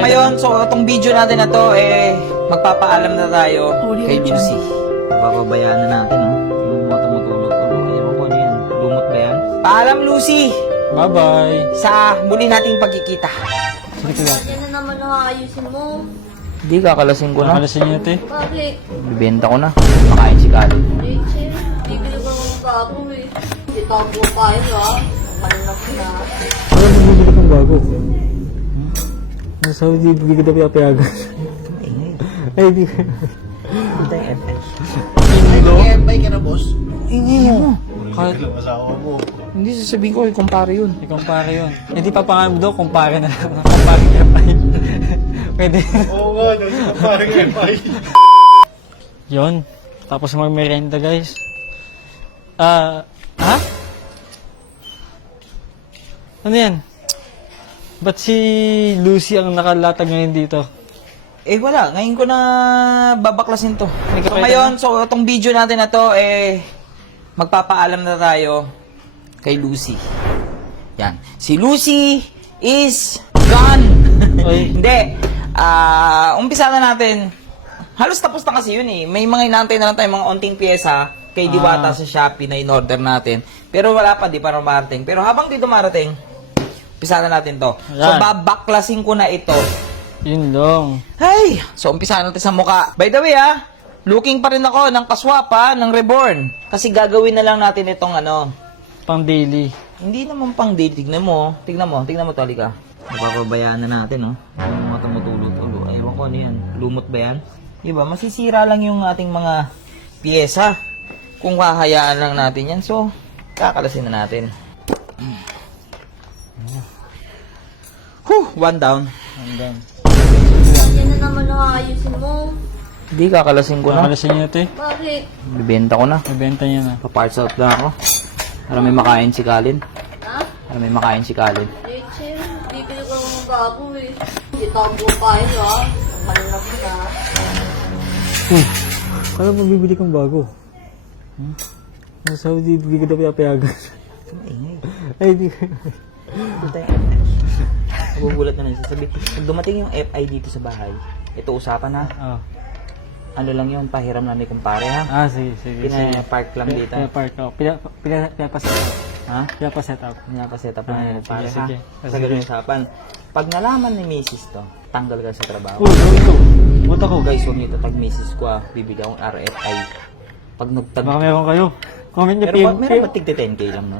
ngayon, so itong video natin na to, magpapaalam na tayo kay Lucy. Bababayaan na natin, yung mga tumutulog. Ewan ko yan, lumot ba yan? Paalam, Lucy! Bye-bye. Sa muli nating pagkikita. Sige lang. Yan na naman ang ayusin mo. Hindi, kakalasin ko na. Nakalasin niyo ito eh. Bakit? Bibenta ko na. Makain si Kali. Rachel, bibili ko ng bago eh. Hindi tapo tayo Manak na. Ano mo bibili kang bago? Sabi di bibili ka na payagan. Ay, di. Nag-airbuy ka na, boss? Hindi mo. Kahit Alam asawa mo. Hindi, sasabihin ko, ikumpare yun. ikumpare yun. Hindi pa pangalan doon, kumpare na lang. Kumpare FI. Pwede. Oo nga, parang airbuy. Yun. Tapos mag-merienda guys. Ha? Ano yan? Ba't si Lucy ang nakalatag ngayon dito? Wala. Ngayon ko na babaklasin to. May So, kapatid ngayon, so itong video natin na to, magpapaalam na tayo kay Lucy. Yan. Si Lucy is gone! Oy. Hindi. Umpisa na natin. Halos tapos na kasi yun eh. May mga inaantay na lang tayong mga onting pyesa kay Diwata sa Shopee na in-order natin. Pero wala pa, di pa dumarating. Pero habang di dumarating, umpisa na natin to. So, Yan. babaklasin ko na ito. Yun lang. Hey! So, umpisa natin sa mukha. By the way, looking pa rin ako ng kaswapa, ng reborn. Kasi gagawin na lang natin itong Pang daily. hindi naman pang date. Tignan mo. Tignan mo, Tolika. Napapabayaan na natin, yung mga tumutulog-tulo. Ewan ko ano yan. Lumot ba yan? Diba? Masisira lang yung ating mga pyesa. Kung hahayaan lang natin yan. So, kakalasin na natin. One down. Hanggang. Yan na naman ang ayusin mo. Hindi, kakalasin ko na. Nakalasin niyo ito eh. Bakit? Bibenta ko na. Nabenta niya na. Pa-parts out na ako. Para may makain si Kalin. Ha? Para may makain si Kalin. Rachel, bibili ko ng bago eh. Hindi tapo tayo Manak na. Kala mo bibili kang bago? Sabi di bibili ka na payagan. Ay, di. Nagugulat na lang sasabi. Pag dumating yung FI dito sa bahay, ito usapan na. Ano lang yun, pahiram na ni kumpare ha. Sige. Pina-park lang dito. Pina-park ako. Pinapaset up. Ha? Pinapaset up. Pinapaset up na yung kumpare ha. Sige. Sa ganun usapan. Pag nalaman ni Mrs. to, tanggal ka sa trabaho. Ito. Buta ko. Guys, huwag nito tag Mrs. ko bibili akong RFI. Pag nagtag... Baka meron kayo. Comment niyo Meron ba tigti 10k lang no?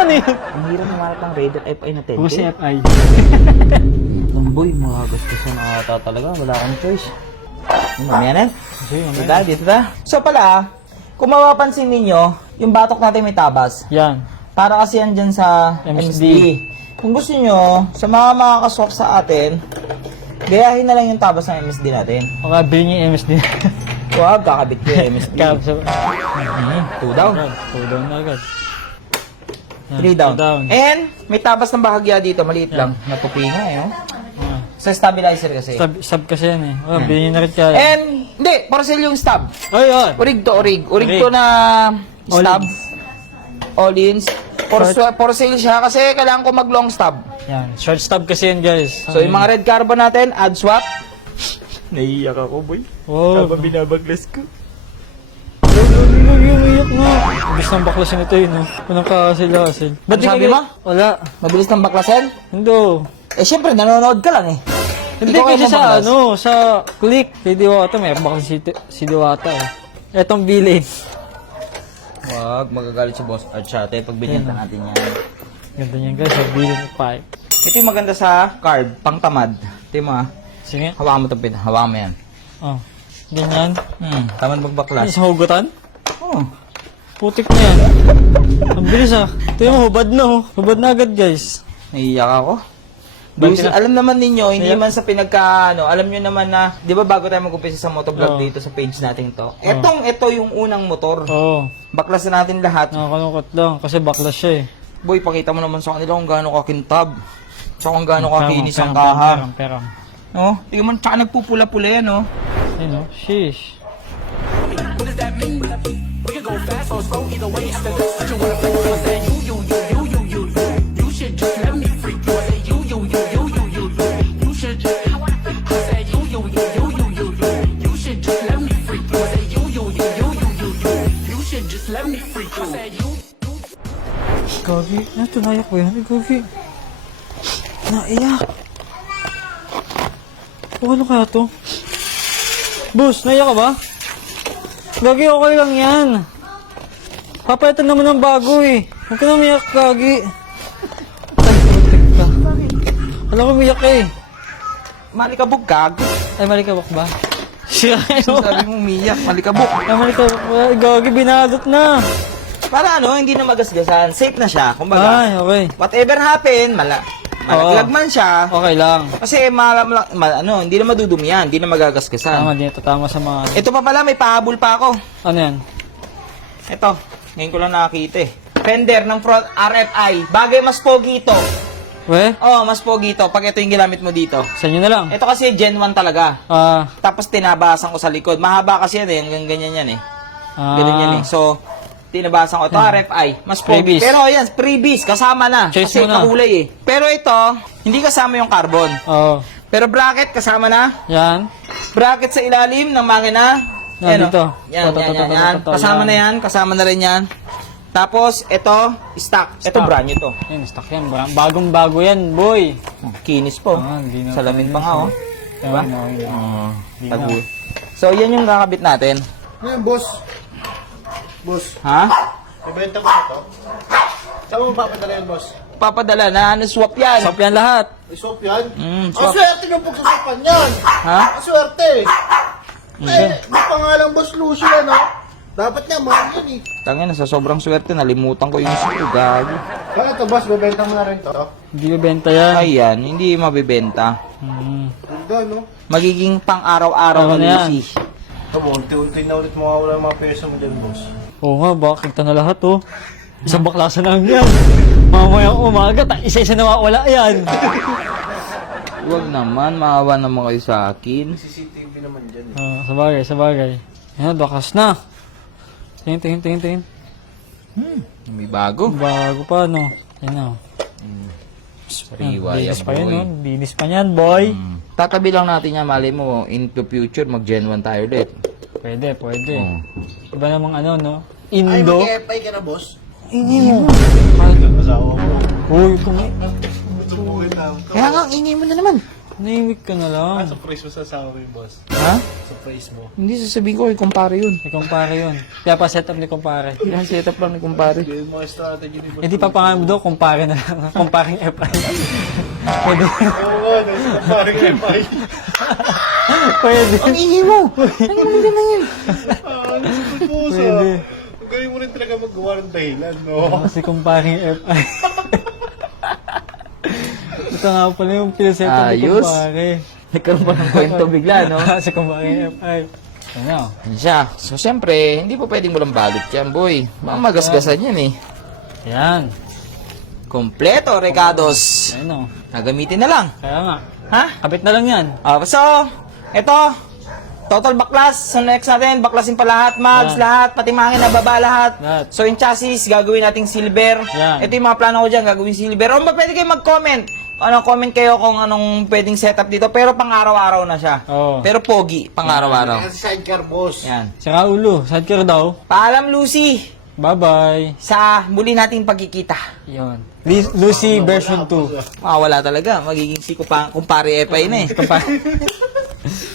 Ano yun? Ang hirap naman ng rated FI na 10k. Pusi FI. Lamboy, mga gastusan na ata talaga. Wala akong choice. Mamaya na. Dito na. So pala, kung mapapansin ninyo, yung batok natin may tabas. Yan. Para kasi yan dyan sa MSD. MSD. Kung gusto nyo, sa mga makakaswap sa atin, gayahin na lang yung tabas ng MSD natin. Baka bilhin niyo yung MSD. Huwag, kakabit ko yung MSD. 2 down. 2 down na agad. 3 down. And, may tabas ng bahagya dito, maliit lang. Natupi nga Sa stabilizer kasi. Sub kasi yan eh. Bilhin niyo na rin kaya. And, hindi, parcel yung stub. Oh, yun. Urig to urig. Urig to na stub. All-ins. For sale siya kasi kailangan ko mag long stub. Yan. Short stub kasi yan guys. So, yung mga red carbon natin, add swap. Naiiyak ako, boy. Oh. Habang binabaglas ko. Umiyak na. Ibig ng baklasin ito yun. Unang kahasil-hasil. Ba't sabi mo? Wala. Mabilis ng baklasin? Hindi. Syempre, nanonood ka lang Hindi Ikaw kasi ay sa mabaklas. sa click kay Diwata, may baklas si Diwata eh. Etong bilin. Wag, magagalit si Boss Art sa atin pag binenta natin yan. Ganda niyan guys, sa bilin ng pipe. Ito yung maganda sa carb, pang tamad. Ito yung mga, Sige. hawakan mo ito, hawakan mo yan. Oh. Ganyan. Tamad magbaklas. Sa hugutan? Oh. Putik na yan. Ang bilis ah. Ito yung hubad na oh. Hubad na agad guys. Naiiyak ako. Bakit na- Alam naman ninyo, hindi Iyak? man sa alam nyo naman na, di ba bago tayo mag-umpisa sa motovlog Oo. dito sa page natin to, ito yung unang motor. Oo. Baklas na natin lahat. Nakakalungkot lang kasi baklas siya eh. Boy, pakita mo naman sa kanila kung gaano kakintab. Tsaka kung gaano kakinis ang kaha. Perang. No? Tingnan mo, tsaka nagpupula-pula yan, no? Ayun oh. Sheesh. What does that mean? We can go fast or slow, either way. After this, what you wanna play? I'ma say you should just let me freak you. I say you should. Gagi. Ito, naiyak ba yan? Ay, Gagi. Naiyak. O, ano kaya to? Boss, naiyak ka ba? Gagi, okay lang yan. Papalitan naman ng bago eh. Huwag ka na umiyak, Gagi. Ay, putik ka. Alam ko umiyak eh. Malikabog, gago. Ay, malikabok ba? Siya, ano? Sabi mo umiyak, malikabog. Ay, malikabok ba? Gagi, binagot na. Para ano, hindi na magasgasan. Safe na siya. Kumbaga, Ay, okay. whatever happen, malaglag man siya. Okay lang. Kasi hindi na madudumi yan. Hindi na magagasgasan. Tama din ito, tama sa mga... Ito pa pala, may pahabol pa ako. Ano yan? Ito, ngayon ko lang nakakita eh. Fender ng front RFI. Bagay mas pogi ito. We? Oh, mas pogi ito pag ito yung ginamit mo dito. Sa inyo na lang. Ito kasi Gen 1 talaga. Ah, Tapos tinabasan ko sa likod. Mahaba kasi yan eh. Hanggang ganyan yan eh. Ganyan yan eh. So, tinabasan ko. Ito RFI. Mas pogi. Freebies. Pero ayan, freebies. Kasama na. Choice Kasi mo na. kakulay eh. Pero ito, hindi kasama yung carbon. Oo. Pero bracket kasama na. Yan. Bracket sa ilalim ng makina. Yan, Yan, dito. oh. Yan, yan, yan, yan. Kasama na yan. Kasama na rin yan. Tapos, ito, stock. Ito, Stock. brand new to. Yan, stock yan. Bagong bago yan, boy. Kinis po. Ah, hindi na- Salamin pa nga, oh. Diba? Okay. Tago. So, yan yung kakabit natin. Ngayon, boss. Boss, Ha? ibenta ko na to. Saan mo papadala yan, boss? Papadala na, swap yan. Stop yan lahat. Iswap yan? Ang Swap. swerte ng pagsasapan yan! Ha? Ang swerte! Eh, di pa nga lang, boss Lucio yan, ha? Dapat nga, mahal yan, eh. Tangina, sa sobrang swerte, nalimutan ko yung suko, gago. Kaya ito, boss, bebenta mo na rin to. Hindi bibenta yan. Ayan, hindi mabibenta. Ganda, no? Magiging pang-araw-araw Tama na na yan. Lucy. Ito, unti-unti na ulit mawawala yung mga peso mo dyan, boss. Oo nga, bakit na lahat, oh. Isang baklasan lang yan. Mamayang umaga, isa-isa nawawala yan. Huwag naman, maawa naman kayo sa akin. CCTV naman dyan, eh. Sabagay, sabagay. Ayan, bakas na. Tingin. May bago. Bago pa, no? Ayan na. Sariwa Linis yan, pa yun, boy. no? Linis pa yan, boy. Tatabi lang natin yan, mali mo, into future, mag Gen 1 tayo ulit. Pwede. Oh. Iba namang ano, no? Ay, Indo. mag-e-FI ka na, boss? Ingay mo. Masawa mo. Uy, kumay. Tumukit na. Kaya nga, ingay mo na naman. Nahimik ka na lang. Surprise mo sa asawa mo yung boss. Ha? Surprise mo. Hindi sasabihin ko, kumpare yun. May kumpare yun. Kaya pa set up ni kumpare. Yan, setup lang ni kumpare. Yun yung mga strategy ni boss. Hindi pa pangam do, kumpare na lang. Kumparing FI. Pwede. Oo nga, no? Parang FI. Pwede. Ang ingay mo! Ang ingay na yun. Ah, ano boss, Pwede. ah. Ang galing mo rin talaga magawa ng dahilan, no? Kasi kumparing FI. Ito nga pala yung pinaset up ni Ayos. kumpare. Nagkaroon pa ng kwento bigla, no? Kasi kumparing FI. Ano? Yan siya. So, siyempre, hindi pa pwedeng walang balot yan, boy. Mga magasgasan yan, eh. Yan. Kompleto, Ricardos. Ano? Nagamitin na lang. Kaya nga. Ha? Kabit na lang yan. So, ito, total baklas. So, next natin, baklasin pa lahat, mags, Yan. lahat, pati mangin na baba lahat. Lahat. So, yung chassis, gagawin nating silver. Yan. Ito yung mga plano ko dyan, gagawin silver. O, pwede kayo mag-comment. Comment kayo kung anong pwedeng setup dito. Pero pang-araw-araw na siya. Oo. Pero pogi, pang-araw-araw. Kasi sidecar, boss. Yan. Saka ulo. Sidecar daw. Paalam, Lucy. Bye-bye. Sa muli nating pagkikita. Yun. Lucy version 2. Mawala talaga. Magiging si kumpare FI na eh.